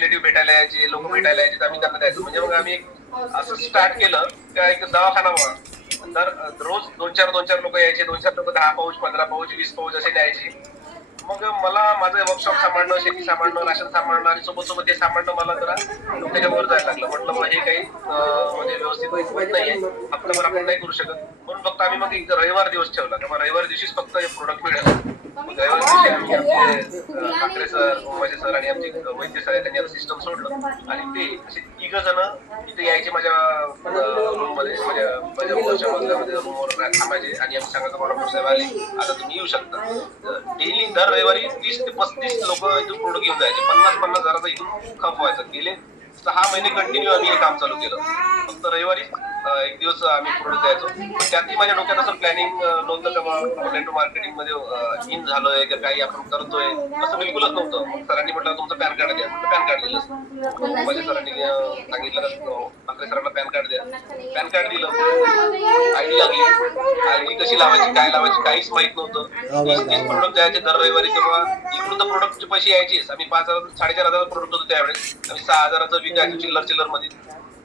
Relative भेटायला यायचे, लोक भेटायला यायचे, आम्ही त्यांना द्यायचो. म्हणजे मग आम्ही असं स्टार्ट केलं का एक दवाखाना दर रोज 2-4 लोक यायचे, 2-4 लोक 10 पाऊच, 15 पाऊच, 20 पाऊच असे द्यायचे. मग मला माझं वर्कशॉप सांभाळणं, शेती सांभाळणं, राशन सांभाळणं आणि सोबत हे सांभाळणं मला जरा डोक्याच्या वर जायला लागलं. म्हटलं मग हे काही म्हणजे व्यवस्थित होत नाहीये, हप्ताभर आपण नाही करू शकत. म्हणून फक्त आम्ही मग एक रविवार दिवस ठेवला का मग रविवार दिवशीच फक्त हे प्रोडक्ट मिळेल. मग रविवार दिवशी आम्ही आमचे ठाकरे सर, उमाचे सर आणि आमचे वैद्य सर त्यांनी सिस्टम सोडलं आणि ते असे 3 जण इथे यायचे माझ्या रूम मध्ये, माझ्या वरच्या मजल्यामध्ये रूमवर थांबायचे आणि आम्ही सांगायचं मला साहेब आले, आता तुम्ही येऊ शकता. डेली दर रविवारी 30 ते 35 लोक इथून प्रोडक्ट घेऊन जायचे. 50-50 हजाराचा इथून खप व्हायचं. गेले 6 महिने कंटिन्यू आम्ही हे काम चालू केलं. फक्त रविवारी एक दिवस आम्ही प्रोडक्ट द्यायचो. त्यातही माझ्या डोक्यात असं प्लॅनिंग नव्हतं का नेटवर्क मार्केटिंग मध्ये इन झालोय का काही आपण करतोय, असं बिलकुलच नव्हतं. सरांनी म्हटलं तुमचं पॅन कार्ड द्या, पॅन कार्ड दिलं. माझ्या सरांनी सांगितलं ठाकरे सरांना पॅन कार्ड द्या, पॅन कार्ड दिलं. आयडी लागली, आयडी कशी लावायची, काय लावायची काहीच माहित नव्हतं. 30 प्रोडक्ट द्यायचे दर रविवारी. तेव्हा इकडून तर प्रोडक्टचे पैसे यायचेच. आम्ही 5,000-4,500 प्रोडक्ट होतो त्यावेळेस. आम्ही 6,000चं विकायचो चिल्लर मध्ये.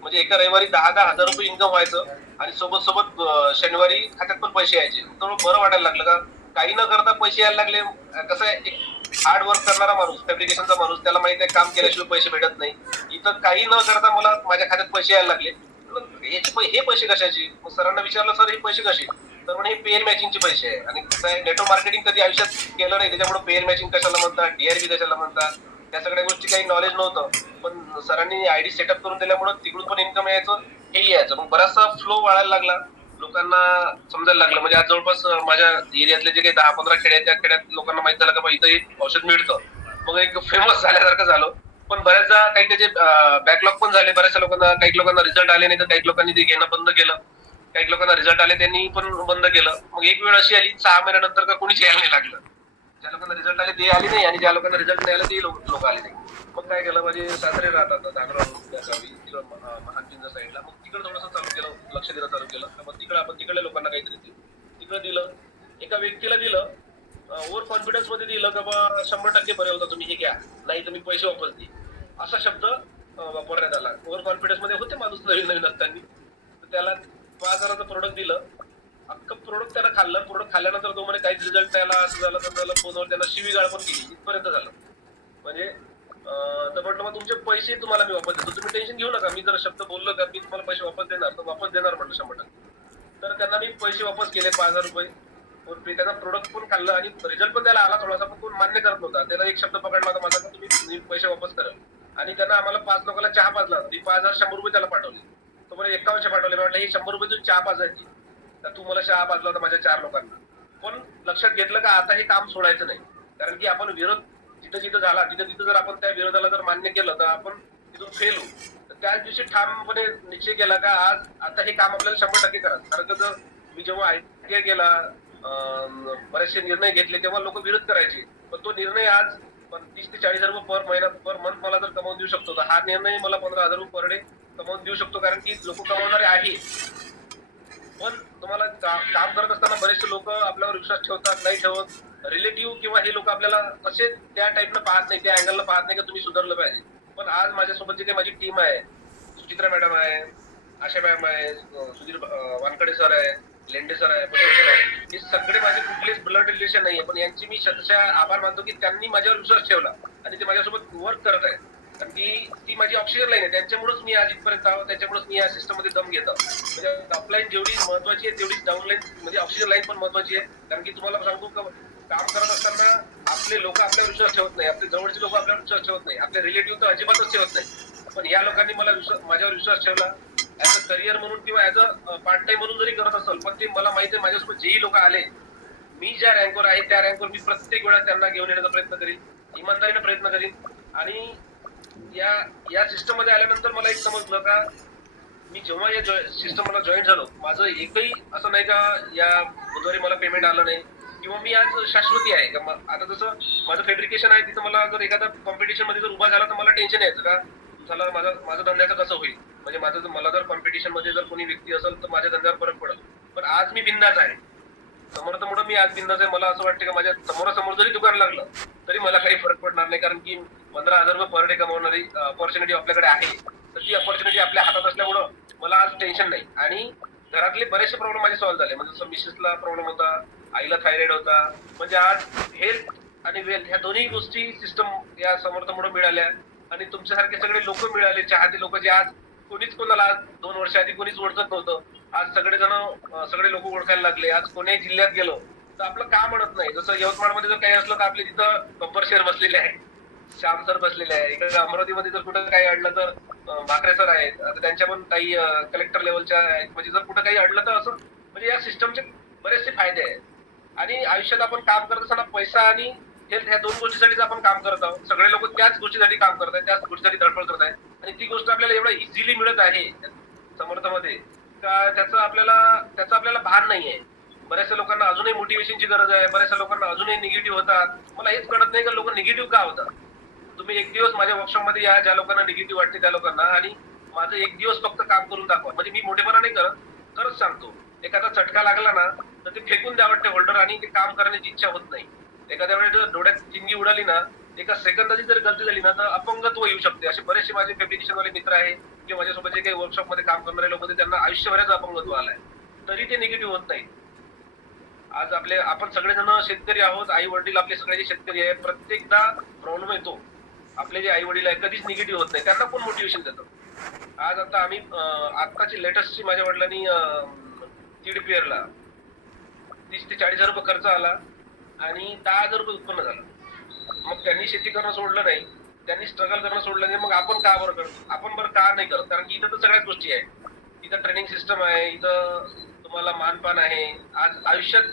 म्हणजे एका रविवारी 10-10 हजार रुपये इन्कम व्हायचं आणि सोबत शनिवारी खात्यात पण पैसे यायचे. थोडं बरं वाटायला लागलं का काही न करता पैसे यायला लागले. कसं आहे, एक हार्ड वर्क करणारा माणूस, फॅब्रिकेशनचा माणूस, त्याला माहिती आहे काम केल्याशिवाय पैसे भेटत नाही. इथं काही न करता मला माझ्या खात्यात पैसे यायला लागले. हे पैसे कशाचे? मग सरांना विचारलं, सर हे पैसे कसे? तर म्हणे हे पेअर मॅचिंगचे पैसे आहे. आणि कसं आहे, नेटवर्क मार्केटिंग कधी आयुष्यात केलं नाही, त्याच्यामुळे पेअर मॅचिंग कशाला म्हणतात, डीआरबी कशाला म्हणतात, त्या सगळ्या गोष्टी काही नॉलेज नव्हतं. पण सरांनी आयडी सेटअप करून दिल्यामुळे तिकडून पण इन्कम यायचं, हेही यायचं. मग बराचसा फ्लो वाढायला लागला, लोकांना समजायला लागलं. म्हणजे आज जवळपास माझ्या एरियातले जे काही 10-15 खेड्यात, त्या खेड्यात लोकांना माहित झालं का इथं एक औषध मिळतं. मग एक फेमस झाल्यासारखं झालं. पण बऱ्याचदा काही त्याचे बॅकलॉग पण झाले. बऱ्याचशा लोकांना, काही लोकांना रिझल्ट आले नाही, तर काही लोकांनी ते घेणं बंद केलं. काही लोकांना रिझल्ट आले त्यांनी पण बंद केलं. मग एक वेळ अशी आली 6 महिन्यानंतर का कोणीच यायला नाही लागलं. ज्या लोकांना रिझल्ट आले ते आले नाही आणि ज्या लोकांना रिझल्ट नाही आले ते लोक आले नाही. मग काय केलं, माझे सासरे राहतात धानगाव महानपिंजा साईडला. मग तिकडे थोडंसं चालू केलं, लक्ष देणं चालू केलं. मग तिकडे आपण तिकडल्या लोकांना काहीतरी तिकडे दिलं. एका व्यक्तीला दिलं, ओव्हर कॉन्फिडन्स मध्ये दिलं का बा 100% बरे होता तुम्ही, हे घ्या, नाही तुम्ही पैसे वापस दे, असा शब्द वापरण्यात आला. ओव्हर कॉन्फिडन्स मध्ये होते माणूस नवीन असताना. तर त्याला 5,000चं प्रोडक्ट दिलं. अख्खं प्रोडक्ट त्याला खाल्लं. प्रोडक्ट खाल्ल्यानंतर तो म्हणे काहीच रिझल्ट त्याला असं झालं, तर त्याला फोनवर त्यांना शिवीगाळ पण केली. इथपर्यंत झालं. म्हणजे तर म्हटलं मग तुमचे पैसे तुम्हाला मी वापस देतो, तुम्ही टेन्शन घेऊ नका. मी जर शब्द बोललो का मी तुम्हाला पैसे वापस देणार, तर वापस देणार म्हटलं 100%. तर त्यांना मी पैसे वापस केले 5,000 रुपये. त्याचा प्रोडक्ट पण खाल्लं आणि रिझल्ट पण त्याला आला थोडासा, पण कोण मान्य करत नव्हता. त्याला एक शब्द पकडला होता माझा, तुम्ही पैसे वापस करा. आणि त्यांना आम्हाला 5 लोकांना चहा पाजला. मी 5,100 रुपये त्याला पाठवले. तो मला 51 पाठवले. म्हटलं हे 100 रुपये चहा पाजायची, तर तू मला चहा पाजला होता माझ्या 4 लोकांना. पण लक्षात घेतलं का आता हे काम सोडायचं नाही. कारण की आपण विरोध जिथं झाला, तिथं जर आपण त्या विरोधाला जर मान्य केलं तर आपण तिथून फेल होऊ. तर त्याच दिवशी ठामपणे निश्चय केला का आज आता हे काम आपल्याला 100% करायचं. कारण जर मी जेव्हा आयटीआय केला, बरेचसे निर्णय घेतले, तेव्हा लोक विरोध करायचे. पण तो निर्णय आज 30 ते 40 हजार रुपये पर महिना पर मंथ मला जर कमावून देऊ शकतो, तर हा निर्णय मला 15,000 रुपये पर डे कमावून देऊ शकतो. कारण की लोक कमावणारे आहे. पण तुम्हाला काम करत असताना बरेचसे लोक आपल्यावर विश्वास ठेवतात, नाही ठेवत. रिलेटिव्ह किंवा हे लोक आपल्याला तसे त्या टाईपनं पाहत नाही, त्या अँगलला पाहत नाही की तुम्ही सुधारलं पाहिजे. पण आज माझ्यासोबत जी काही माझी टीम आहे, सुचित्रा मॅडम आहे, आशा मॅम आहे, सुधीर वानकडे सर आहे, लेंडे सर आहे, पटेल सर आहे, हे सगळे माझे कुठलेच ब्लड रिलेशन नाहीये. पण यांची मी शतशः आभार मानतो की त्यांनी माझ्यावर विश्वास ठेवला आणि ते माझ्यासोबत वर्क करत आहे. कारण की ती माझी ऑक्सिजन लाईन आहे. त्यांच्यामुळेच मी आज इथपर्यंत आहो, त्याच्यामुळेच मी या सिस्टम मध्ये दम घेतो. म्हणजे अपलाईन जेवढी महत्वाची आहे तेवढीच डाऊनलाईन म्हणजे ऑक्सिजन लाईन पण महत्वाची आहे. कारण की तुम्हाला सांगतो का काम करत असताना आपले लोक आपल्यावर विश्वास ठेवत नाही, आपले जवळचे लोक आपल्यावर विश्वास ठेवत नाही, आपले रिलेटिव्ह तर अजिबातच ठेवत नाही. पण या लोकांनी माझ्यावर विश्वास ठेवला. ऍज अ करिअर म्हणून किंवा ऍज अ पार्ट टाइम म्हणून जरी करत असेल, पण ते मला माहिती आहे माझ्यासोबत जेही लोक आले, मी ज्या रँकवर आहे त्या रँकवर मी प्रत्येक वेळा त्यांना घेऊन येण्याचा प्रयत्न करीन, इमानदारीने प्रयत्न करीन. आणि या सिस्टम मध्ये आल्यानंतर मला एक समजलं का मी जेव्हा या सिस्टम मला जॉईन झालो, माझं एकही असं नाही का या बुधवारी मला पेमेंट आलं नाही किंवा मी आज शाश्वती आहे का. आता जसं माझं फॅब्रिकेशन आहे, तिथं मला जर एखादा कॉम्पिटिशन मध्ये जर उभा झाला तर मला टेन्शन यायचं का झालं माझं धंद्याचं कसं होईल. म्हणजे मला जर कॉम्पिटिशन मध्ये जर कोणी व्यक्ती असेल तर माझ्या धंद्यावर फरक पडेल. पण आज मी बिंदास आहे, समर्थमुळे मी आज बिंदास आहे. मला असं वाटतं का माझ्या समोरासमोर जरी दुकान लागलं तरी मला काही फरक पडणार नाही. कारण की ₹15,000 पर डे कमवणारी ऑपॉर्च्युनिटी आपल्याकडे आहे. तर ती ऑपॉर्च्युनिटी आपल्या हातात असल्यामुळं मला आज टेन्शन नाही. आणि घरातले बरेचसे प्रॉब्लेम माझे सॉल्व्ह झाले. म्हणजे जसं मिसेसला प्रॉब्लेम होता, आईला थायरॉइड होता. म्हणजे आज हेल्थ आणि वेल्थ ह्या दोन्ही गोष्टी सिस्टम या समर्थामुळे मिळाल्या. आणि तुमच्यासारखे सगळे लोक मिळाले, चाहते लोक, जे आज कोणीच कोणाला आज 2 वर्ष आधी कोणीच ओळखत नव्हतं. आज सगळे लोक ओळखायला लागले. आज कोण्याही जिल्ह्यात गेलो तर आपलं का म्हणत नाही. जसं यवतमाळमध्ये जर काही असलं तर आपले तिथं गब्बर शेर बसलेले आहे, श्याम सर बसलेले आहे. इकडे अमरावतीमध्ये जर कुठं काही अडलं तर भाकरे सर आहेत. आता त्यांच्या पण काही कलेक्टर लेवलच्या आहेत. म्हणजे जर कुठं काही अडलं तर असं म्हणजे या सिस्टमचे बरेचसे फायदे आहेत. आणि आयुष्यात आपण काम करत असताना पैसा आणि हेल्थ ह्या 2 गोष्टीसाठीच आपण काम करत आहोत. सगळे लोक त्याच गोष्टीसाठी काम करत आहेत, त्याच गोष्टीसाठी धडपड करत आहेत. आणि ती गोष्ट आपल्याला एवढं इझिली मिळत आहे समर्थमध्ये का त्याचा आपल्याला भान नाहीये. बऱ्याचशा लोकांना अजूनही मोटिवेशनची गरज आहे. बऱ्याचशा लोकांना अजूनही निगेटिव्ह होतात. मला हेच कळत नाही का लोक निगेटिव्ह का होतात. तुम्ही एक दिवस माझ्या वर्कशॉपमध्ये या, ज्या लोकांना निगेटिव्ह वाटते त्या लोकांना, आणि माझं एक दिवस फक्त काम करून दाखवा. म्हणजे मी मोठेपणा नाही करत, खरंच सांगतो. एखादा चटका लागला ना तर ते फेकून द्यावं वाटते होल्डर, आणि ते काम करण्याची इच्छा होत नाही. एखाद्या वेळेस जर डोळ्यात चिंगी उडाली ना, एका सेकंदाची जर गलती झाली ना तर अपंगत्व येऊ शकते. असे बरेचसे माझे फॅब्रिकेशन वाले मित्र आहे किंवा माझ्यासोबत जे काही वर्कशॉप मध्ये काम करणारे लोक होते त्यांना आयुष्यभराचा अपंगत्व आलाय, तरी ते निगेटिव्ह होत नाही. आज आपण सगळेजण शेतकरी आहोत. आई वडील आपले सगळे शेतकरी आहे. प्रत्येकदा प्रॉब्लेम येतो. आपले जे आई वडील आहे कधीच निगेटिव्ह होत नाही. त्यांना कोण मोटिवेशन देतं. आज आता आत्ताची लेटेस्टची माझ्या वडिलांनी सीड पेरला, 30 ते 40,000 खर्च आला आणि ₹10,000 उत्पन्न झालं. मग त्यांनी शेती करणं सोडलं नाही, त्यांनी स्ट्रगल करणं सोडलं नाही. मग आपण का बरं करतो. आपण बरं का नाही करत. कारण की इथं तर सगळ्याच गोष्टी आहे. इथं ट्रेनिंग सिस्टम आहे, इथं तुम्हाला मानपान आहे. आज आयुष्यात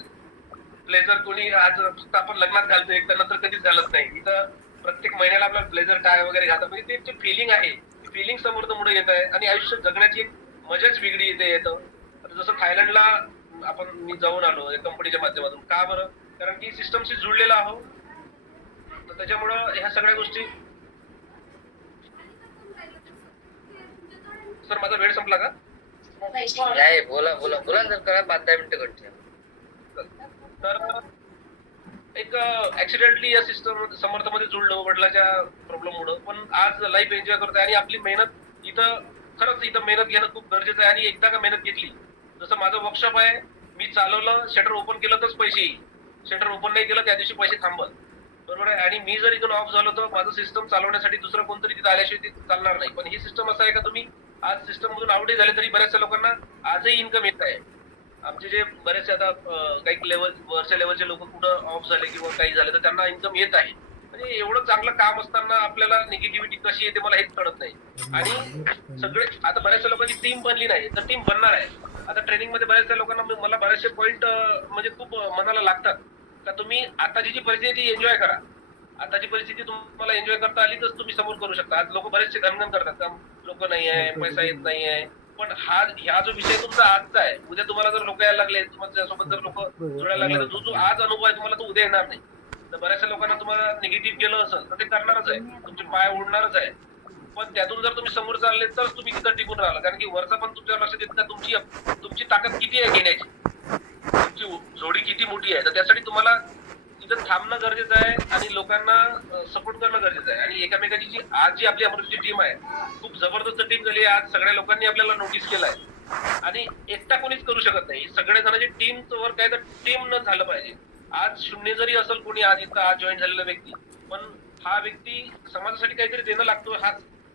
ब्लेझर कोणी आज फक्त आपण लग्नात घालतो, एक तर नंतर कधीच घालत नाही. इथं प्रत्येक महिन्याला आपल्याला ब्लेझर टाय वगैरे घालतात. म्हणजे ते फिलिंग आहे, ती फिलिंग समोर येत आहे. आणि आयुष्य जगण्याची एक मजाच वेगळी येतं. आता जसं थायलंडला मी जाऊन आलो या कंपनीच्या माध्यमातून. का बरं. कारण की सिस्टमशी जुळलेला आहोत. तर त्याच्यामुळं ह्या सगळ्या गोष्टी. सर माझा वेळ संपला का. नाही, बोला बोला बोला जर करा 5-10 मिनिटं कंटिन्यू. तर एक ऍक्सिडेंटली या सिस्टम समर्थमध्ये जुळलो वडिलाच्या प्रॉब्लेम मुळे. पण आज लाईफ एन्जॉय करतोय. आणि आपली मेहनत इथं, खरंच इथं मेहनत घेणं खूप गरजेचं आहे. आणि एकदा का मेहनत घेतली, जसं माझं वर्कशॉप आहे, मी चालवलं, शटर ओपन केलं तरच पैसे येईल. शटर ओपन नाही केलं त्या दिवशी पैसे थांबल. बरोबर आहे. आणि मी जर इथून ऑफ झालो तर माझं सिस्टम चालवण्यासाठी दुसरं कोणतरी तिथे आल्याशिवाय ते चालणार नाही. पण ही सिस्टम असं आहे का तुम्ही आज सिस्टम मधून आवडी झाले तरी बऱ्याचशा लोकांना आजही इन्कम येत आहे. आमचे जे बरेचसे आता काही वरच्या लेवलचे लोक कुठं ऑफ झाले किंवा काही झाले तर त्यांना इन्कम येत आहे. म्हणजे एवढं चांगलं काम असताना आपल्याला निगेटिव्हिटी कशी येते मला हेच कळत नाही. आणि सगळे आता बऱ्याचशा लोकांची टीम बनली नाही तर टीम बनणार आहे. आता ट्रेनिंग मध्ये बऱ्याचशा लोकांना मला बरेचसे पॉईंट म्हणजे खूप मनाला लागतात का तुम्ही आताची जी परिस्थिती एन्जॉय करा. आताची परिस्थिती तुम्हाला एन्जॉय करता आली तर तुम्ही समोर करू शकता. आज लोक बरेचसे घनघन करतात का लोक नाही आहे, पैसा येत नाही आहे. पण ह्या जो विषय तुमचा आजचा आहे, उद्या तुम्हाला जर लोक यायला लागले, तुमच्यासोबत जर लोक जोडायला लागले तर जो आज अनुभव आहे तुम्हाला तो उद्या येणार नाही. तर बऱ्याचशा लोकांना तुम्हाला निगेटिव्ह केलं असेल तर ते करणारच आहे, तुमचे पाय ओढणारच आहे. पण त्यातून जर तुम्ही समोर चालले तर तुम्ही तिथं टिकून राहिला. कारण की वरचा पण तुमच्यावर लक्ष देत का तुमची ताकद किती आहे घेण्याची, तुमची जोडी किती मोठी आहे. तर त्यासाठी तुम्हाला तिथं थांबणं गरजेचं आहे आणि लोकांना सपोर्ट करणं गरजेचं आहे. आणि एकमेकांची जी आपली अमृतची टीम आहे खूप जबरदस्त टीम झाली आहे. आज सगळ्या लोकांनी आपल्याला नोटीस केलाय. आणि एकटा कोणीच करू शकत नाही. सगळ्या जणांची टीमचं वर्क आहे तर टीम न झालं पाहिजे. आज शून्य जरी असेल कोणी आज इथं आज जॉईन झालेला व्यक्ती, पण हा व्यक्ती समाजासाठी काहीतरी देणं लागतो.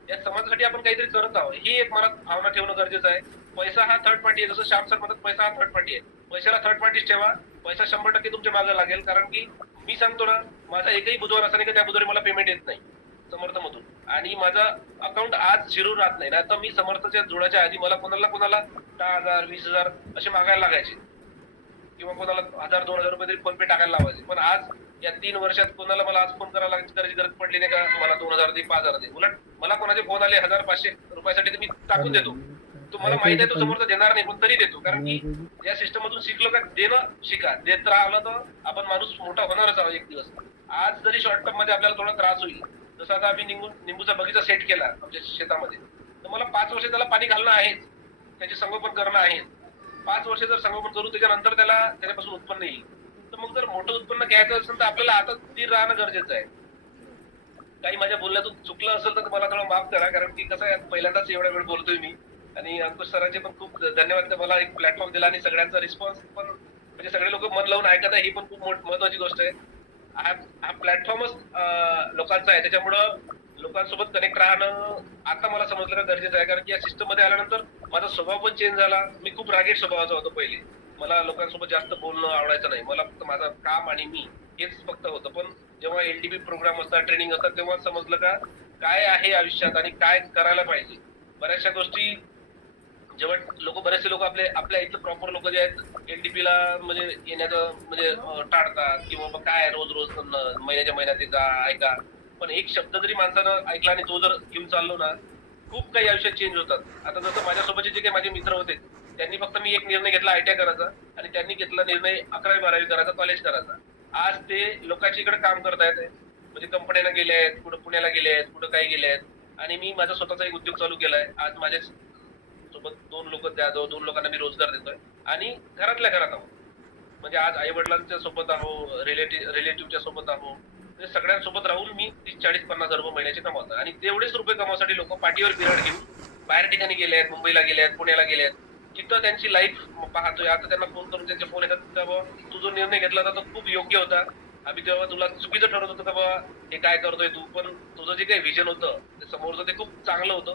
या समाजासाठी आपण काहीतरी करत आहोत ही एक मनात भावना ठेवणं गरजेचं आहे. पैसा हा थर्ड पार्टी आहे. जसं श्याम सर म्हणतात पैसा हा थर्ड पार्टी आहे. पैशाला थर्ड पार्टीच ठेवा. पैसा 100% तुमच्या मागे लागेल. कारण की मी सांगतो ना, माझा एकही बुधवार असा नाही की त्या बुधवारी मला पेमेंट येत नाही समर्थमधून. आणि माझा अकाउंट आज झिरो राहत नाही. आता मी समर्थच्या जोडाच्या आधी मला कोणाला 10,000 20,000 असे मागायला लागायचे किंवा कोणाला 1,000 2,000 रुपये तरी फोन पे टाकायला लावायचे. पण आज या 3 वर्षात कोणाला मला आज फोन करायची गरज पडली नाही का मला 2,000 दे 5,000 दे. उलट मला कोणाचे फोन आले 1,000-500 रुपयासाठी तर मी टाकून देतो. तुम्हाला माहिती आहे तो समोरचा देणार नाही पण तरी देतो. कारण की या सिस्टम मधून शिकलो का देणं शिका. देत राहिलं तर आपण माणूस मोठा होणारच आहोत एक दिवस. आज जरी शॉर्ट टर्म मध्ये आपल्याला थोडा त्रास होईल, जसं आता आम्ही निंबूचा बगीचा सेट केला आमच्या शेतामध्ये, तर मला 5 वर्ष त्याला पाणी घालणं आहेच, त्याचे संगोपन करणं आहे. 5 वर्ष जर संगोपन करू त्याच्यानंतर त्याच्यापासून उत्पन्न येईल. तर मग जर मोठं उत्पन्न घ्यायचं असेल तर आपल्याला आता स्थिर राहणं गरजेचं आहे. काही माझ्या बोलण्यातून चुकलं असेल तर मला थोडं माफ करा, कारण की कसं आहे पहिल्यांदाच एवढा वेळ बोलतोय मी. आणि अंकुश सरांचे पण खूप धन्यवाद, मला एक प्लॅटफॉर्म दिला आणि सगळ्यांचा रिस्पॉन्स पण म्हणजे सगळे लोक मन लावून ऐकत आहे, ही पण खूप महत्वाची गोष्ट आहे. हा प्लॅटफॉर्मच लोकांचा आहे, त्याच्यामुळं लोकांसोबत कनेक्ट राहणं आता मला समजलं का गरजेचं आहे. कारण की या सिस्टम मध्ये आल्यानंतर माझा स्वभाव पण चेंज झाला. मी खूप रागीट स्वभावाचा होतो पहिले. मला लोकांसोबत जास्त बोलणं आवडायचं नाही. मला फक्त माझं काम आणि मी हेच फक्त होतं. पण जेव्हा एलडीबी प्रोग्राम असतात, ट्रेनिंग असतात, तेव्हा समजलं का काय आहे आयुष्यात आणि काय करायला पाहिजे. बऱ्याचशा गोष्टी जेव्हा बरेचसे लोक आपल्या इथलं प्रॉपर लोक जे आहेत एलडीपी ला म्हणजे येण्याचं म्हणजे टाळतात, किंवा मग काय रोज रोज महिन्याच्या महिन्यात जा ऐका. पण एक शब्द जरी माणसानं ऐकला आणि तो जर घेऊन चाललो ना, खूप काही आयुष्यात चेंज होतात. आता जसं माझ्यासोबतचे जे काही माझे मित्र होते, त्यांनी फक्त मी एक निर्णय घेतला आयटीआय करायचा, आणि त्यांनी घेतला निर्णय 11वी-12वी करायचा, कॉलेज करायचा. आज ते लोकांच्या इकडे काम करतायत, म्हणजे कंपन्यांना गेले आहेत, कुठं पुण्याला गेले आहेत, कुठं काही गेले आहेत. आणि मी माझा स्वतःचा एक उद्योग चालू केलाय. आज माझ्या सोबत दोन लोकांना मी रोजगार देतोय, आणि घरातल्या घरात आहोत. म्हणजे आज आई वडिलांच्या सोबत आहो, रिलेटिव्हच्या सोबत आहो, म्हणजे सगळ्यांसोबत राहून मी 30-40-50 हजार रुपये महिन्याचे कमावतो. आणि तेवढेच रुपये कमावसाठी लोक पाठीवर बिराड घेऊन बाहेर ठिकाणी गेले आहेत, मुंबईला गेले आहेत, पुण्याला गेले आहेत. तिथं त्यांची लाईफ पाहतोय. आता त्यांना फोन करून त्यांचे फोन येतात का बाबा तू जो निर्णय घेतला होता तो खूप योग्य होता, आम्ही तेव्हा तुला चुकीचं ठरत होतं का बाबा हे काय करतोय तू, पण तुझं जे काही विजन होतं ते समोरचं ते खूप चांगलं होतं.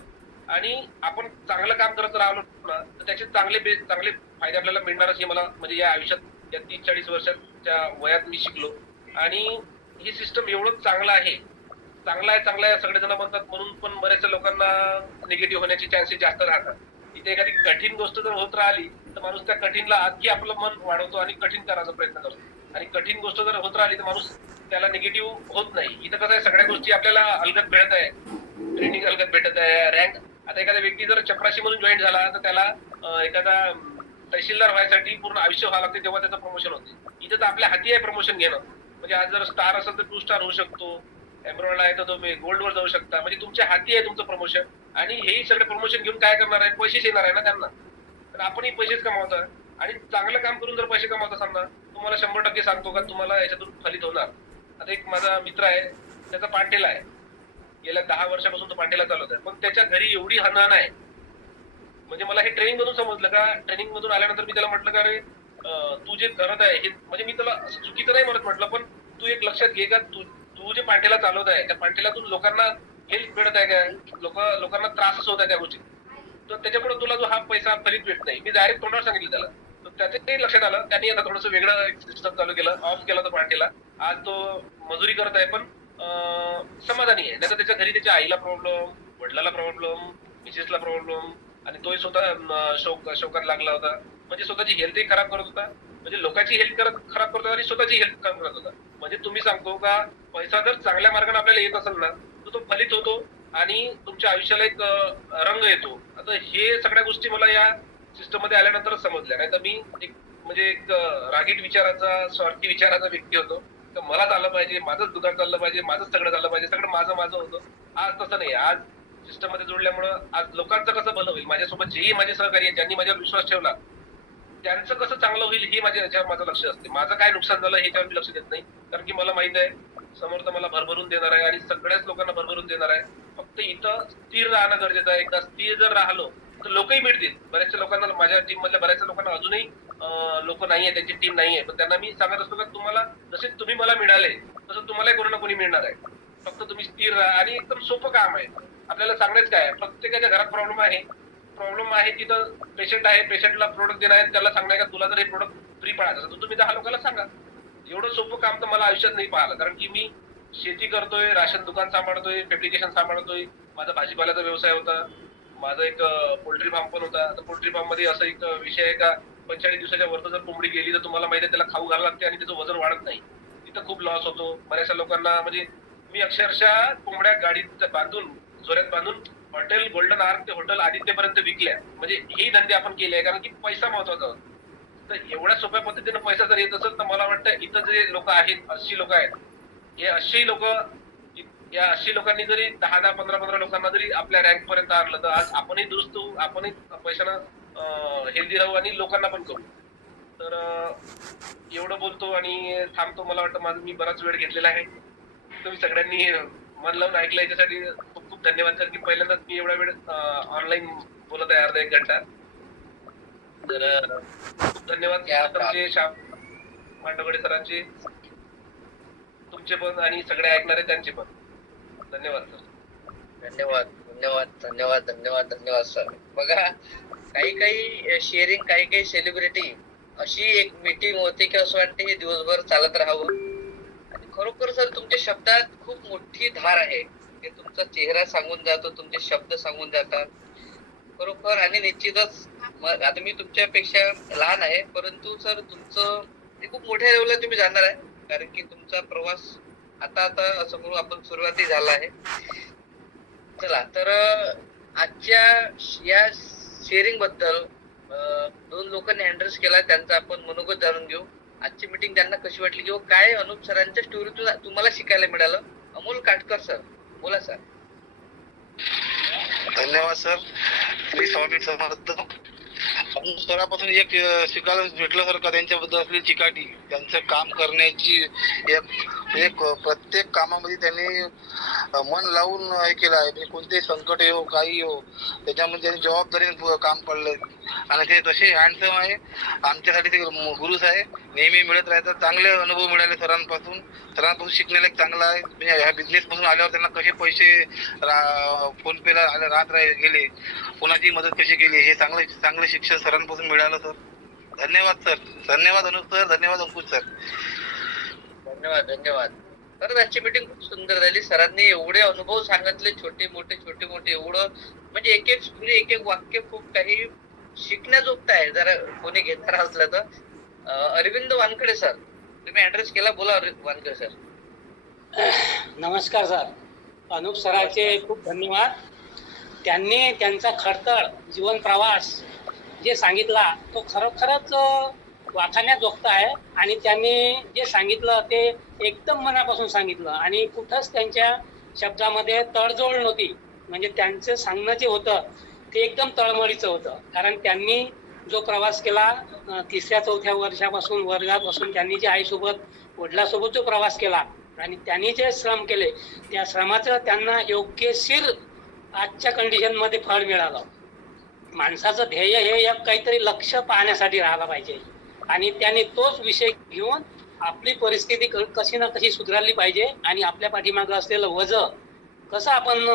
आणि आपण चांगलं काम करत राहिलो ना, तर त्याचे चांगले फायदे आपल्याला मिळणारच, हे मला म्हणजे या आयुष्यात या 30-40 वर्षाच्या वयात मी शिकलो. आणि ही सिस्टम एवढं चांगलं आहे सगळेजण म्हणतात, म्हणून पण बऱ्याचशा लोकांना निगेटिव्ह होण्याचे चान्सेस जास्त राहतात. इथे एखादी कठीण गोष्ट जर होत राहिली तर माणूस त्या कठीणला आणखी आपलं मन वाढवतो आणि कठीण करायचा प्रयत्न करतो. आणि कठीण गोष्ट जर होत राहिली तर माणूस त्याला निगेटिव्ह होत नाही. इथं कसं आहे, सगळ्या गोष्टी आपल्याला अलगद मिळत आहे, ट्रेनिंग अलगद भेटत आहे, रँक. आता एखादा व्यक्ती जर चपराशी मधून जॉईन झाला तर त्याला एखादा तहसीलदार व्हायसाठी पूर्ण आयुष्य व्हावं लागते, तेव्हा त्याचं प्रमोशन होते. इथं तर आपल्या हाती आहे प्रमोशन घेणं. म्हणजे आज जर स्टार असेल तर 2 स्टार होऊ शकतो, एम्ब्रॉइड आहे तर तुम्ही गोल्ड वर जाऊ शकता. म्हणजे तुमच्या हाती आहे तुमचं प्रमोशन. आणि हेही सगळे प्रमोशन घेऊन काय करणार आहे, पैसेच येणार आहे ना त्यांना. तर आपणही पैसेच कमावतो. आणि चांगलं काम करून जर पैसे कमावत असाल ना, तुम्हाला 100% सांगतो का तुम्हाला याच्यातून फलित होणार. आता एक माझा मित्र आहे, त्याचा पांठेला आहे, गेल्या 10 वर्षापासून तो पांठेला चालवत आहे, पण त्याच्या घरी एवढी हाणहाण आहे. म्हणजे मला हे ट्रेनिंग मधून समजलं का, ट्रेनिंग मधून आल्यानंतर मी त्याला म्हटलं का रे तू जे करत आहे हे, म्हणजे मी त्याला चुकीचं नाही म्हणत म्हटलं, पण तू एक लक्षात घे का तू तू जे पांठेला चालवत आहे त्या पांठेलातून लोकांना हेल्प मिळत आहे का, लोकांना त्रासच होत आहे त्या गोष्टी, तर त्याच्याकडे तुला जो हा पैसा फलित भेटत नाही. मी डायरेक्ट तोंडावर सांगितलं त्याला. तर त्याच्याही लक्षात आलं. त्यांनी आता थोडंसं वेगळं सिस्टम चालू केलं, ऑफ केलं तो पांठेला. आज तो मजुरी करत आहे, पण समाधानी आहे. नाही तर त्याच्या घरी त्याच्या आईला प्रॉब्लेम, वडिलाला प्रॉब्लेम, मिसेसला प्रॉब्लेम, आणि तोही स्वतः शोकात लागला होता. म्हणजे स्वतःची हेल्थही खराब करत होता, म्हणजे लोकांची हेल्थ खराब करत होता आणि स्वतःची हेल्थ खराब करत होता. म्हणजे तुम्ही सांगतो का पैसा जर चांगल्या मार्गाने आपल्याला येत असेल ना, तर तो फलित होतो आणि तुमच्या आयुष्याला एक रंग येतो. आता हे सगळ्या गोष्टी मला या सिस्टम मध्ये आल्यानंतरच समजल्या. नाही तर मी एक म्हणजे एक रागीट विचाराचा, स्वार्थी विचाराचा व्यक्ती होतो. तर मला चाललं पाहिजे, माझंच दुकान चाललं पाहिजे, माझंच सगळं झालं पाहिजे, सगळं माझं होतं. आज तसं नाही. आज सिस्टम मध्ये जोडल्यामुळं आज लोकांचं कसं भलं होईल, माझ्यासोबत जेही माझे सहकारी आहेत, ज्यांनी माझ्यावर विश्वास ठेवला, त्यांचं कसं चांगलं होईल हे याच्यावर माझं लक्ष असते. माझं काय नुकसान झालं ह्याच्यावर मी लक्ष देत नाही, कारण की मला माहित आहे समोर तर मला भरभरून देणार आहे आणि सगळ्याच लोकांना भरभरून देणार आहे. फक्त इथं स्थिर राहणं गरजेचं आहे. एकदा स्थिर जर राहिलो तर लोकही मिळतील. बऱ्याचशा लोकांना, माझ्या टीम मधल्या बऱ्याचशा लोकांना अजूनही लोक नाहीये, त्यांची टीम नाहीये, पण त्यांना मी सांगत असतो का तुम्हाला जसे तुम्ही मला मिळाले तसं तुम्हाला कोणी ना कोणी मिळणार आहे. फक्त तुम्ही स्थिर राहा. आणि एकदम सोपं काम आहे. आपल्याला सांगण्याच काय आहे, प्रत्येकाच्या घरात प्रॉब्लेम आहे तिथं पेशंट आहे, पेशंटला प्रोडक्ट देणार आहे, त्याला सांगणार का तुला जर हे प्रोडक्ट फ्री पाहायचं असेल तर तुम्ही 10 लोकांना सांगा. एवढं सोपं काम तर मला आयुष्यात नाही पाहिलं, कारण की मी शेती करतोय, राशन दुकान सांभाळतोय, फॅब्रिकेशन सांभाळतोय, माझा भाजीपाल्याचा व्यवसाय होता, माझा एक पोल्ट्री फार्म पण होता. तर पोल्ट्री फार्म मध्ये असा एक विषय आहे का 45 दिवसाच्या वरती जर कोंबडी गेली तर तुम्हाला माहिती आहे त्याला खाऊ घालावं लागते आणि त्याचं वजन वाढत नाही. तिथं खूप लॉस होतो बऱ्याचशा लोकांना. म्हणजे मी अक्षरशः कोंबड्या गाडीत बांधून, झोऱ्यात बांधून हॉटेल गोल्डन आर्क ते हॉटेल आदित्यपर्यंत विकल्या. म्हणजे हे धंदे आपण केले आहे, कारण की पैसा महत्वाचा होता. तर एवढ्या सोप्या पद्धतीने पैसा जर येत असेल तर मला वाटतं इथं जे लोक आहेत, 80 लोक आहेत, हे 80 लोक, या 80 लोकांनी जरी 10-10, 15-15 लोकांना जरी आपल्या रँक पर्यंत आणलं तर आज आपणही दुरुस्त होऊ, आपणही पैशानं हेल्दी राहू आणि लोकांना पण करू. तर एवढं बोलतो आणि थांबतो. मला वाटतं माझं मी बराच वेळ घेतलेला आहे. तुम्ही सगळ्यांनी मन लावून ऐकलं याच्यासाठी खूप खूप धन्यवाद सर, की पहिल्यांदाच मी एवढा वेळ ऑनलाईन बोलत आहे, अर्धा 1 घंटा. तर खूप धन्यवाद तुमचे श्याम मांडवगडे सरांचे, तुमचे पण आणि सगळे ऐकणारे त्यांचे पण. धन्यवाद सर. धन्यवाद धन्यवाद धन्यवाद धन्यवाद धन्यवाद सर. बघा, काही काही शेअरिंग, काही काही सेलिब्रिटी अशी एक मीटिंग होते की असं वाटते हे दिवसभर चालत राहावं. आणि खरोखर सर तुमच्या शब्दात खूप मोठी धार आहे. ते तुमचा चेहरा सांगून जातो, तुमचे शब्द सांगून जातात खरोखर. आणि निश्चितच आता मी तुमच्यापेक्षा लहान आहे, परंतु सर तुमचं ते खूप मोठ्या लेवलला तुम्ही जाणार आहे. कारण की तुमचा प्रवास आता आता असं म्हणून आपण सुरुवाती झाला आहे. चला तर आजच्या या शेअरिंग बद्दल 2 लोकांनी अँड्रेस केला, त्यांचा आपण मनोगत जाणून घेऊ. आजची मीटिंग त्यांना कशी वाटली किंवा काय अनुप सरांच्या स्टोरीतून तुम्हाला शिकायला मिळालं. अमोल काटकर सर, बोला सर. धन्यवाद सर. श्री स्वामी समर्थ. अनुप सरापासून एक शिकायला भेटलं सर, का त्यांच्याबद्दल असलेली चिकाटी, त्यांचं काम करण्याची एक प्रत्येक कामामध्ये त्यांनी मन लावून हे केलं आहे. म्हणजे कोणतेही संकट येऊ, काही येऊ, त्याच्यामध्ये त्यांनी जबाबदारीने काम पडलं आणि ते तसे हँडसम आहे. आमच्यासाठी ते गुरुच आहे. नेहमी मिळत राहतात. चांगले अनुभव मिळाले सरांपासून शिकण्याला एक चांगला आहे. म्हणजे ह्या बिझनेस पासून आल्यावर त्यांना कसे पैसे फोन पेला राहत गेले, कोणाची मदत कशी केली, हे चांगलं शिक्षण सरांपासून मिळालं सर. धन्यवाद सर. धन्यवाद अनुप सर. धन्यवाद अंकुश सर. धन्यवाद धन्यवाद. खरंच आजची मीटिंग खूप सुंदर झाली. सरांनी एवढे अनुभव सांगितले, छोटे मोठे एवढं, म्हणजे एक एक स्टोरी, एक एक वाक्य खूप काही शिकण्याजोगतं आहे जरा कोणी घेणार असलं तर. अरविंद वानखडे सर, तुम्ही ऍड्रेस केला, बोला वानखडे सर. नमस्कार सर. अनुप सरांचे खूप धन्यवाद. त्यांनी त्यांचा खडतर जीवन प्रवास जे सांगितला तो खरोखरच वाखाणण्याजोगता आहे. आणि त्यांनी जे सांगितलं ते एकदम मनापासून सांगितलं आणि कुठंच त्यांच्या शब्दामध्ये तडजोड नव्हती. म्हणजे त्यांचं सांगणं जे होतं ते एकदम तळमळीचं होतं. कारण त्यांनी जो प्रवास केला 3ऱ्या-4थ्या वर्षापासून, वर्गापासून त्यांनी जे आईसोबत वडिलांसोबत जो प्रवास केला आणि त्यांनी जे श्रम केले, त्या श्रमाचं त्यांना योग्यशीर आजच्या कंडिशनमध्ये फळ मिळालं. माणसाचं ध्येय हे एक काहीतरी लक्ष पाहण्यासाठी राहायला पाहिजे आणि त्यांनी तोच विषय घेऊन आपली परिस्थिती कशी ना कशी सुधारली पाहिजे आणि आपल्या पाठीमागं असलेलं वजन कसं आपण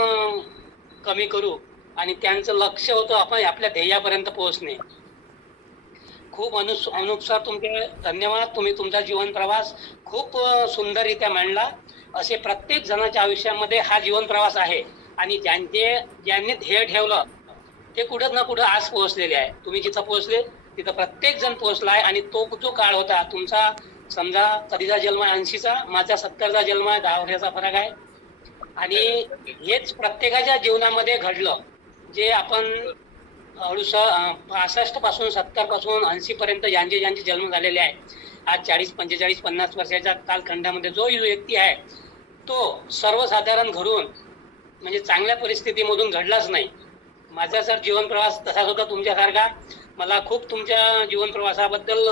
कमी करू. आणि त्यांचं लक्ष होतं आपण आपल्या ध्येयापर्यंत पोहोचणे. खूप अनुप सर तुमचे धन्यवाद. तुम्ही तुमचा जीवन प्रवास खूप सुंदररित्या मांडला. असे प्रत्येक जणाच्या आयुष्यामध्ये हा जीवन प्रवास आहे आणि ज्यांनी ध्येय ठेवलं ते कुठं ना कुठं आज पोहोचलेले आहे. तुम्ही जिथं पोहोचले तिथं प्रत्येक जण पोहोचला आहे. आणि तो जो काळ होता तुमचा, समजा कधीचा जन्म 80चा, माझा 70चा जन्म आहे, 10 वर्षाचा फरक आहे. आणि हेच प्रत्येकाच्या जीवनामध्ये घडलं. जे आपण 65 पासून 70 पासून 80 पर्यंत ज्यांचे जन्म झालेले आहे, आज 40, 45, 50 वर्षाच्या कालखंडामध्ये जो व्यक्ती आहे तो सर्वसाधारण घरून म्हणजे चांगल्या परिस्थितीमधून घडलाच नाही. माझा जर जीवन प्रवास तसाच होता तुमच्यासारखा. मला खूप तुमच्या जीवन प्रवासाबद्दल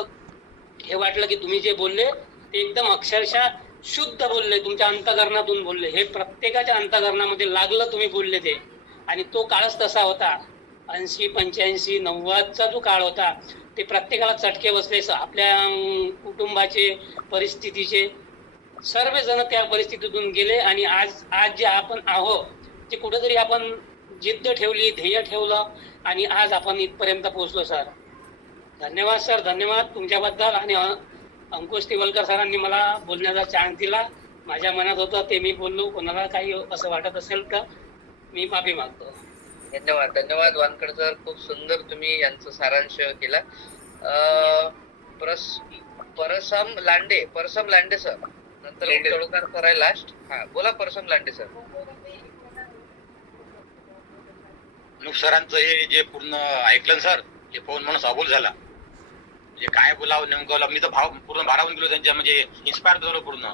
हे वाटलं की तुम्ही जे बोलले ते एकदम अक्षरशः शुद्ध बोलले, तुमच्या अंतःकरणातून बोलले. हे प्रत्येकाच्या अंतःकरणामध्ये लागलं तुम्ही बोलले ते. आणि तो काळच तसा होता. 80, 85, 90चा जो काळ होता ते प्रत्येकाला चटके बसले. आपल्या कुटुंबाचे, परिस्थितीचे, सर्वजण त्या परिस्थितीतून गेले. आणि आज जे आपण आहोत ते कुठेतरी आपण जिद्द ठेवली, ध्येय ठेवलं आणि आज आपण इथपर्यंत पोहोचलो सर. धन्यवाद सर. धन्यवाद तुमच्याबद्दल. आणि अंकुश तिवलकर सरांनी मला बोलण्याचा चान्स दिला. माझ्या मनात होतं ते मी बोललो. कोणाला काही असं वाटत असेल तर मी माफी मागतो. धन्यवाद धन्यवाद वानखडे सर. खूप सुंदर तुम्ही यांचं सारांश केला. परसम लांडे सर, नंतर तळोकार सर आहे लास्ट. हा बोला परसम लांडे सर. अनुप सरांचं हे जे पूर्ण ऐकलं सर, जे फोन म्हणून अबोल झाला. म्हणजे काय बोलावं नेमकं, मी तर पूर्ण भारावून गेलो त्यांच्या, म्हणजे इन्स्पायर झालो पूर्ण.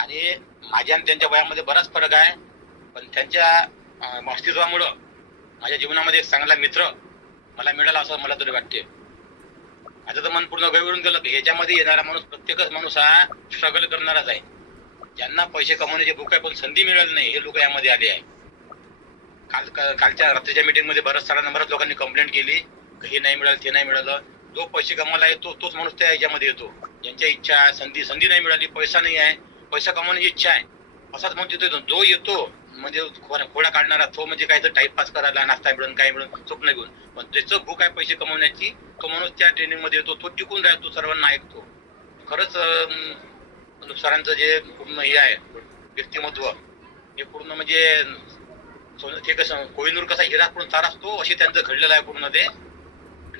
आणि माझ्या आणि त्यांच्या वयामध्ये बराच फरक आहे, पण त्यांच्या अस्तित्वामुळं माझ्या जीवनामध्ये एक चांगला मित्र मला मिळाला असं मला तरी वाटते. माझं तर मन पूर्ण गहिवरून गेलं की याच्यामध्ये येणारा माणूस, प्रत्येकच माणूस हा स्ट्रगल करणाराच आहे. ज्यांना पैसे कमवण्याची भूक आहे पण संधी मिळाली नाही हे लोक यामध्ये आले आहे. कालच्या रात्रीच्या मीटिंग मध्ये बऱ्याच लोकांनी कंप्लेंट केली की हे नाही मिळालं ते नाही मिळालं. जो पैसे कमवायला येतो तोच माणूस त्या याच्यामध्ये येतो. ज्यांच्या इच्छा आहे, संधी नाही मिळाली, पैसा नाही आहे, पैसा कमवण्याची इच्छा आहे, असाच मग तिथे जो येतो म्हणजे खोडा काढणारा तो म्हणजे काय तर टाइमपास करायला, नाश्ता मिळून काय मिळून स्वप्न घेऊन, पण त्याचं भूक आहे पैसे कमवण्याची, तो माणूस त्या ट्रेनिंग मध्ये येतो, तो टिकून राहतो, सर्वांना ऐकतो. खरंच सरांचं जे पूर्ण हे आहे व्यक्तिमत्व हे पूर्ण म्हणजे ते कसं कोहिनूर कसा हिरा पूर्ण तार असतो असे त्यांचं घडलेलं आहे पूर्ण ते.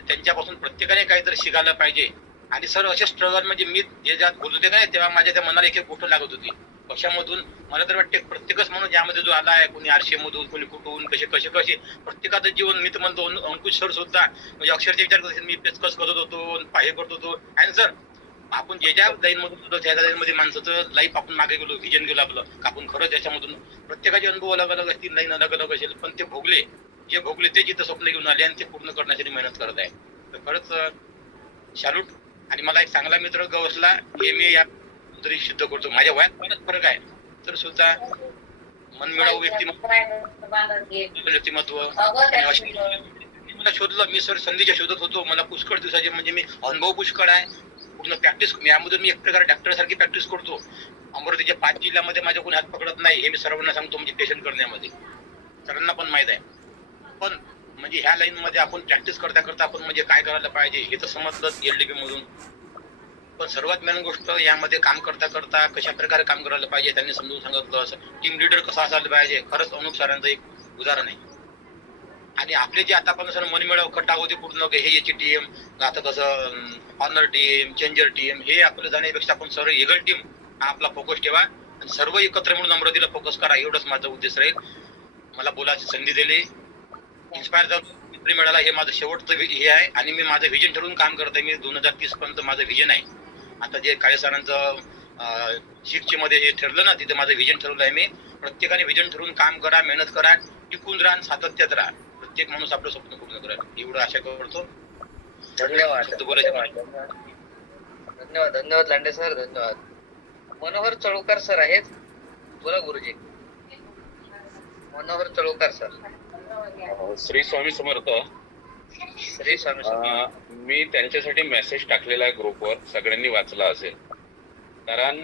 त्यांच्यापासून प्रत्येकाने काहीतरी शिकायला पाहिजे. आणि सर असे स्ट्रगल म्हणजे मी जे ज्यात बोलत होते काय तेव्हा माझ्या त्या मनाला एक गोष्ट लागत होती. कशामधून मला तर वाटते प्रत्येकच म्हणून यामध्ये जो आला आहे, कोणी आरशेमधून, कोणी कुठून, कसे प्रत्येकाचं जीवन मी तर म्हणतो अंकुश सर सुद्धा म्हणजे अक्षरशः विचार करत मी पेचकस करत होतो, पाहे करत होतो. आणि सर आपण ज्या लाईन मधून होतो त्या लाईन मध्ये माणसाचं लाईफ आपण मागे गेलो, व्हिजन गेलो आपलं, आपण खरंच त्याच्यामधून प्रत्येकाचे अनुभव अलग अलग असतील, लाईन अलग अलग असेल, पण ते जे भोगले ते जिथं स्वप्न घेऊन आले आणि ते पूर्ण करण्यासाठी मेहनत करत आहे. तर खरंच शालूट. आणि मला एक चांगला मित्र गवसला हे मी या तरी सिद्ध करतो. माझ्या वयात फारच फरक आहे तर सुद्धा मनमिळावू व्यक्तिमत्व मला शोधलं. मी सर संधीच्या शोधत होतो. मला पुष्कळ दिवसाचे म्हणजे मी अनुभव पुष्कळ आहे, पूर्ण प्रॅक्टिस यामधून मी एक प्रकारे डॉक्टरसारखी प्रॅक्टिस करतो. अमरावतीच्या 5 जिल्ह्यामध्ये माझ्या कोणी हात पकडत नाही हे मी सर्वांना सांगतो. म्हणजे पेशंट करण्यामध्ये सर्वांना पण माहित आहे. पण म्हणजे ह्या लाईन मध्ये आपण प्रॅक्टिस करता आपण म्हणजे काय करायला पाहिजे हे तर समजलं एलडीबी मधून. पण सर्वात मेन गोष्ट यामध्ये काम करता कशा प्रकारे काम करायला पाहिजे त्यांनी समजून सांगितलं. असं टीम लीडर कसा असायला पाहिजे खरंच अनुप सरांचं एक उदाहरण आहे. आणि आपले जे आतापर्यंत सर मनमिळाव खट्टा होते पूर्ण हे याची टीम, आता कसं ऑनर टीम, चेंजर टीम, हे आपलं जाण्यापेक्षा आपण सर्व एगल टीम हा आपला फोकस ठेवा आणि सर्व एकत्र म्हणून अमरावतीला फोकस करा, एवढंच माझा उद्देश राहील. मला बोलायची संधी दिली, इन्स्पायर झालो, मिळाला, हे माझं शेवटचं हे आहे. आणि मी माझं व्हिजन ठरवून काम करतोय. मी 2030 पर्यंत माझं व्हिजन आहे. आता जे काळे सरांचं शिक्षे मध्ये हे ठरलं ना, तिथे माझं व्हिजन ठरवलं आहे. मी प्रत्येकाने व्हिजन ठरवून काम करा, मेहनत करा, टिकून राहा, सातत्यात राहा. प्रत्येक माणूस आपलं स्वप्न पूर्ण करा एवढं आशा करतो. धन्यवाद धन्यवाद लांडे सर, धन्यवाद. मनोहर चळूकर सर आहेत, बोला गुरुजी. मनोहर चळूकर सर. श्री स्वामी समर्थ. श्री स्वामी समर्थ. मी त्यांच्यासाठी मेसेज टाकलेला आहे ग्रुपवर, सगळ्यांनी वाचला असेल. कारण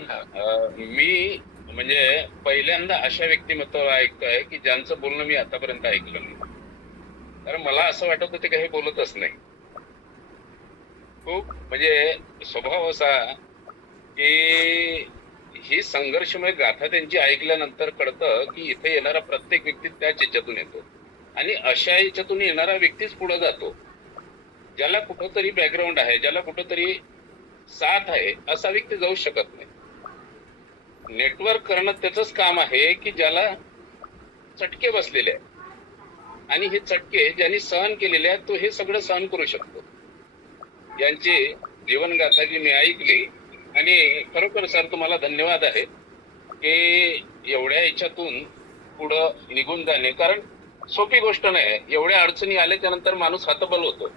मी म्हणजे पहिल्यांदा अशा व्यक्तिमत्व ऐकतोय की ज्यांचं बोलणं मी आतापर्यंत ऐकलं नाही. कारण मला असं वाटत होतं की हे बोलतच नाही. खूप म्हणजे स्वभाव असा की ही संघर्षमय गाथा त्यांची ऐकल्यानंतर कळतं की इथे येणारा प्रत्येक व्यक्ती त्याच याच्यातून येतो आणि अशा याच्यातून येणारा व्यक्तीच पुढे जातो. ज्याला कुठंतरी बॅकग्राऊंड आहे, ज्याला कुठंतरी साथ आहे, असा व्यक्ती जाऊ शकत नाही. नेटवर्क करणं त्याचंच काम आहे की ज्याला चटके बसलेले आहेत आणि हे चटके ज्यांनी सहन केलेले आहेत तो हे सगळं सहन करू शकतो. यांची जीवनगाथा जी मी ऐकली आणि खरोखर सर तुम्हाला धन्यवाद आहे की एवढ्या याच्यातून पुढं निघून जाणे. कारण सोपी गोष्ट नाही. एवढ्या अडचणी आल्याच्या नंतर माणूस हतबल होतो,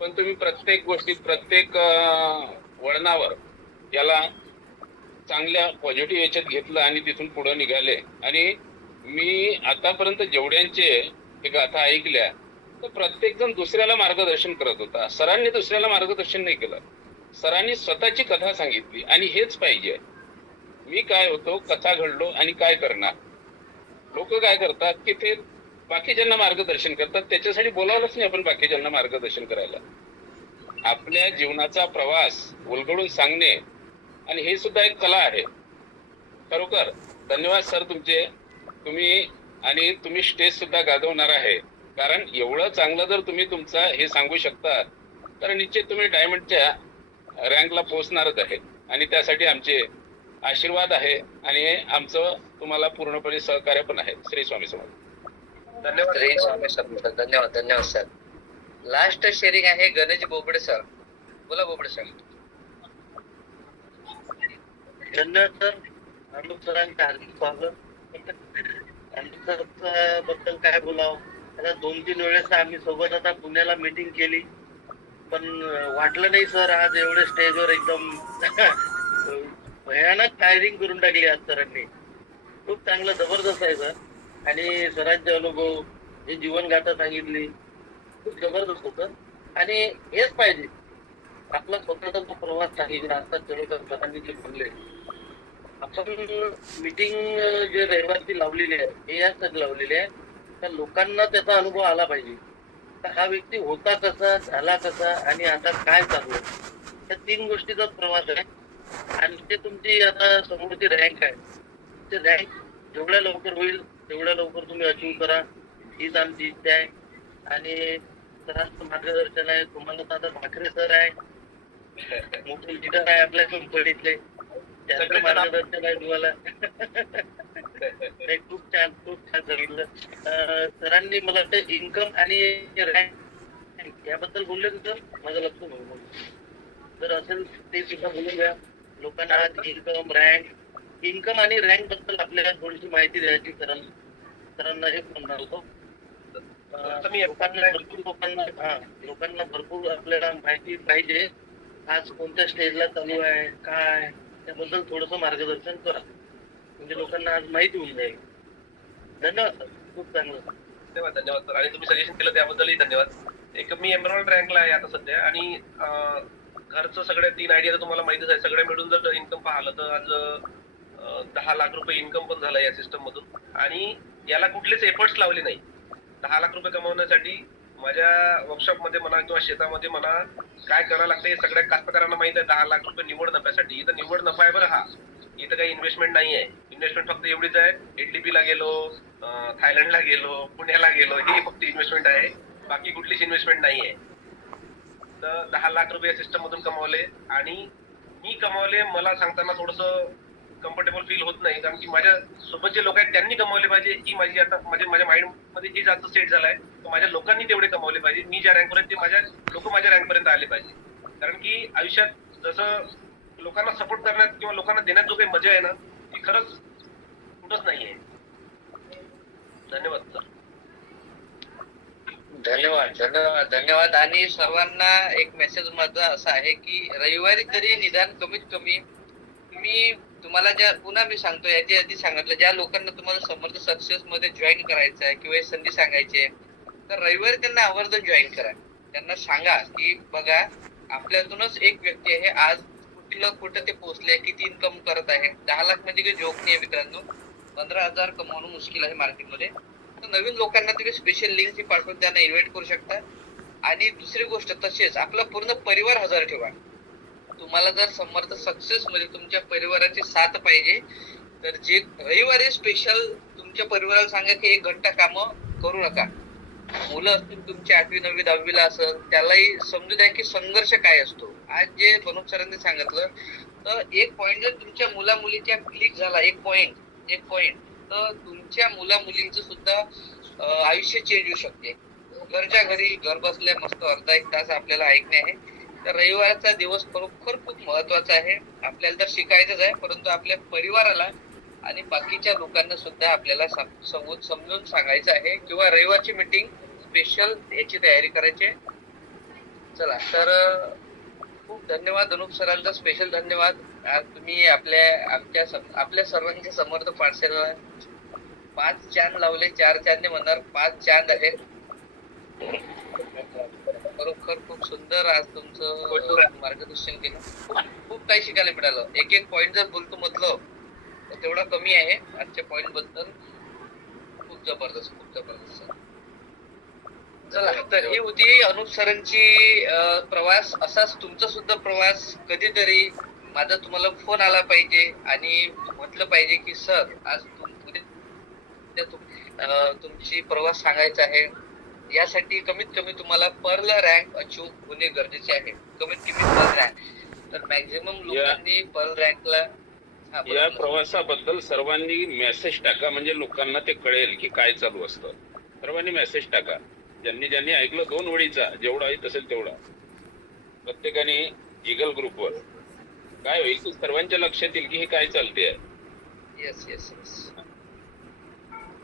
पण तुम्ही प्रत्येक गोष्टीत प्रत्येक वळणावर याला चांगल्या पॉझिटिव्ह याच्यात घेतलं आणि तिथून पुढे निघाले. आणि मी आतापर्यंत जेवढ्यांचे हे गाथा ऐकल्या तर प्रत्येक जण दुसऱ्याला मार्गदर्शन करत होता. सरांनी दुसऱ्याला मार्गदर्शन नाही केलं, सरांनी स्वतःची कथा सांगितली आणि हेच पाहिजे. मी काय होतो, कथा घडलो आणि काय करणार. लोक काय करतात की ते बाकीच्यांना मार्गदर्शन करतात, त्याच्यासाठी बोलावलंच नाही आपण बाकीच्यांना मार्गदर्शन करायला. आपल्या जीवनाचा प्रवास उलगडून सांगणे आणि हे सुद्धा एक कला आहे. खरोखर धन्यवाद सर तुमचे. तुम्ही स्टेज सुद्धा गाजवणार आहे. कारण एवढं चांगलं जर तुम्ही तुमचा हे सांगू शकता तर निश्चित तुम्ही डायमंडच्या रँकला पोहोचणारच आहे. आणि त्यासाठी आमचे आशीर्वाद आहे आणि आमचं तुम्हाला पूर्णपणे सहकार्य पण आहे. श्री स्वामी समर्थ. धन्यवाद. श्री स्वामी समर्थ. धन्यवाद सर. लास्ट शेअरिंग आहे गणेश बोबडे सर, बोला बोबडे सर. धन्यवाद सर. अनुप सरांचं हार्दिक स्वागत. अनुप सर बद्दल काय बोलावं, आता 2-3 वेळेस आम्ही सोबत आता पुण्याला मीटिंग केली, पण वाटलं नाही सर आज एवढे स्टेजवर एकदम भयानक फायरिंग करून टाकली आज सरांनी. खूप चांगलं जबरदस्त आहे सर. आणि सरांचे अनुभव, जे जीवनगाथा सांगितली, खूप जबरदस्त होतं. आणि हेच पाहिजे. आपला स्वतःचा जो प्रवास सांगितला आता चरोकर सरांनी जे बोलले, आपण मीटिंग जे रविवारची लावलेली आहे हे यासाठी लावलेली आहे त्या लोकांना त्याचा अनुभव आला पाहिजे. तर हा व्यक्ती होता कसा, झाला कसा आणि आता काय चालू आहे, या 3 गोष्टीचा प्रवास आहे. आणि ते तुमची आता समोरची रँक आहे, ते रँक जेवढ्या लवकर होईल तेवढ्या लवकर तुम्ही अचीव करा, हीच आमची इच्छा आहे. आणि सरांचं मार्गदर्शन आहे. तुम्हाला तर आता भाकरे सर आहे, मोठे लीडर आहे आपल्या कंपनीतले, त्यांचं मार्गदर्शन आहे तुम्हाला. नाही, खूप छान सांगितलं. सरांनी मला वाटतं इन्कम आणि रँक याबद्दल बोलले तर माझं लक्ष नव्हतं. तर असेल ते सुद्धा बोलून घ्या लोकांना. आज इन्कम आणि रँक बद्दल आपल्याला थोडीशी माहिती द्यायची सरांना हे म्हणणार होतो. लोकांना भरपूर आपल्याला माहिती पाहिजे. आज कोणत्या स्टेजला चालू आहे, काय त्याबद्दल थोडस मार्गदर्शन करा, म्हणजे लोकांना आज माहिती होऊन जाईल. धन्यवाद सर, खूप चांगलं. धन्यवाद सर. आणि तुम्ही सजेशन केलं त्याबद्दलही धन्यवाद. एक मी एमरॉल्ड रँकला आहे आता सध्या. आणि घरचं सगळ्या 3 आयडिया तुम्हाला माहितीच आहे. सगळ्या मिळून जर इन्कम पाहिलं तर आज 10 लाख रुपये इन्कम पण झालं या सिस्टम मधून. आणि याला कुठलेच एफर्ट्स लावले नाही. 10 लाख रुपये कमवण्यासाठी माझ्या वर्कशॉप मध्ये म्हणा किंवा शेतामध्ये म्हणा काय करावं लागतं हे सगळ्या कास्तकारांना माहित आहे. 10 लाख रुपये निवड नफ्यासाठी. इथं निवड नफा आहे बरं. हा इथं काही इन्व्हेस्टमेंट नाही आहे. इन्व्हेस्टमेंट फक्त एवढीच आहे, एडीपीला गेलो, थायलंडला गेलो, पुण्याला गेलो, ही फक्त इन्व्हेस्टमेंट आहे. बाकी कुठलीच इन्व्हेस्टमेंट नाही आहे. तर 10 लाख रुपये सिस्टम मधून कमावले. आणि मी कमावले, मला सांगताना थोडस कम्फर्टेबल फील होत नाही, कारण की माझ्या सोबत जे लोक आहेत त्यांनी कमावले पाहिजे ही माझी आता माझ्या माइंड मध्ये हे जास्त सेट झालाय. माझ्या लोकांनी तेवढे कमावले पाहिजे. मी ज्या रँकपर्यंत ते माझ्या लोक माझ्या रँकपर्यंत आले पाहिजे. कारण की आयुष्यात जसं लोकांना सपोर्ट करण्यात किंवा लोकांना देण्यात जो काही मजा आहे ना, ती खरंच कुठंच नाहीये. धन्यवाद सर. धन्यवाद. आणि सर्वांना एक मेसेज माझा असा आहे की रविवारी तरी निदान कमीत कमी तुम्हाला पुन्हा मी सांगतो, याच्या आधी सांगितलं, ज्या लोकांना तुम्हाला समर्थ सक्सेस मध्ये जॉईन करायचं आहे किंवा संधी सांगायची आहे तर रविवारी त्यांना आवर्जून जॉईन करा. त्यांना सांगा की बघा आपल्यातूनच एक व्यक्ती आहे, आज कुठं ते पोहोचले, किती इन्कम करत आहे. 10 लाख म्हणजे काही जोक नाही मित्रांनो. 15,000 कमवणं मुश्किल आहे मार्केटमध्ये. तर नवीन लोकांना तुम्ही स्पेशल लिंक पाठवून त्यांना इन्व्हाइट करू शकता. आणि दुसरी गोष्ट, तसेच आपला पूर्ण परिवार हजर ठेवा. तुम्हाला जर समर्थ सक्सेस मध्ये तुमच्या परिवाराची साथ पाहिजे तर जे रविवारी स्पेशल तुमच्या परिवाराला सांगा की 1 घंटा काम करू नका. मुलं असतील तुमची 8वी 9वी 10वीला असेल त्यालाही समजू द्या की संघर्ष काय असतो. आज जे बनूप सरांनी सांगितलं तर एक पॉइंट जर तुमच्या मुला मुलीच्या क्लिक झाला, एक पॉइंट तर तुमच्या मुला मुलींचं सुद्धा आयुष्य चेंज होऊ शकते. घरच्या घरी घर बसल्या मस्त अर्धा 1 तास आपल्याला ऐकणे आहे. तर रविवारचा दिवस खरोखर खूप महत्वाचा आहे. आपल्याला तर शिकायचंच आहे, परंतु आपल्या परिवाराला आणि बाकीच्या लोकांना सुद्धा आपल्याला समजून सांगायचं आहे किंवा रविवारची मीटिंग स्पेशल याची तयारी करायची आहे. चला तर खूप धन्यवाद अनुप सरांचा स्पेशल धन्यवाद. आज तुम्ही आपल्या सर्वांच्या समर्थ पाठशाळेला 5 चांद लावले. 4 चांद म्हणणार, 5 चांद आहेत. खरोखर खूप सुंदर आज तुमचं मार्गदर्शन केलं. खूप काही शिकायला मिळालं. एक पॉइंट जर बोलतो म्हटलं तर तेवढा कमी आहे. आजच्या पॉइंट बद्दल खूप जबरदस्त. चला तर ही होती अनुप सरांची प्रवास. असाच तुमचा सुद्धा प्रवास कधीतरी माझा तुम्हाला फोन आला पाहिजे आणि म्हटलं पाहिजे की सर आज तुमची प्रवास सांगायचा आहे. यासाठी कमीत कमी तुम्हाला पर्ल रँक अचीव होणे गरजेचे आहे. कमीत कमी पर्ल रँक. तर मॅक्झिमम लोकांनी पर्ल रँकला या प्रवासाबद्दल सर्वांनी मेसेज टाका, म्हणजे लोकांना ते कळेल की काय चालू असतं. सर्वांनी मेसेज टाका. ज्यांनी ऐकलं 2 ओळीचा जेवढा आहे असेल तेवढा प्रत्येकाने ईगल ग्रुपवर काय होईल की सर्वांच्या लक्षात येईल की हे काय चालते आहे. येस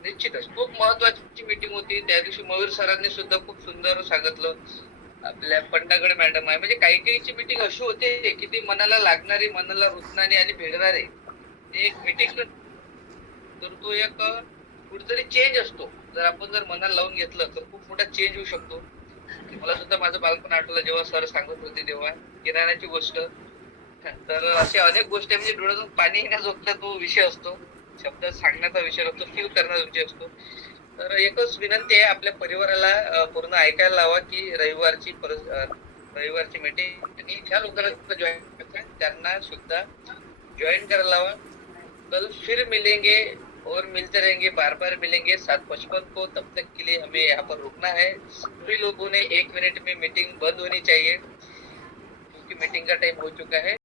निश्चितच खूप महत्वाची मीटिंग होती. त्या दिवशी मयूर सरांनी सुद्धा खूप सुंदर सांगितलं आपल्या पंडागड मॅडम आहे. म्हणजे काही काहीची मीटिंग अशी होते की ती मनाला लागणारी, मनाला रुचणारी आणि भिडणारी ती एक मीटिंग. तर तो एक कुठेतरी चेंज असतो. जर मनाला लावून घेतलं तर खूप मोठा चेंज होऊ शकतो. मला सुद्धा माझं बालपण आठवलं जेव्हा सर सांगत होते तेव्हा किराण्याची गोष्ट. तर अशा अनेक गोष्टी म्हणजे डोळ्यातून पाणी येण्याजोगता तो विषय असतो. शब्द सांगण्याचा विषय असतो, फील करण्याचा विषय असतो. तर एकच विनंती आहे आपल्या परिवाराला पूर्ण ऐकायला लावा की रविवारची मीटिंग आणि ज्या लोकांना जॉईन करतात त्यांना सुद्धा जॉईन करायला लावा. कल फिर मिलेंगे और मिलते रहेंगे, बार बार मिलेंगे 7:55 को. तब तक के लिए हमें यहाँ पर रुकना है. सभी लोगों ने 1 मिनट में मीटिंग बंद होनी चाहिए क्योंकि मीटिंग का टाइम हो चुका है.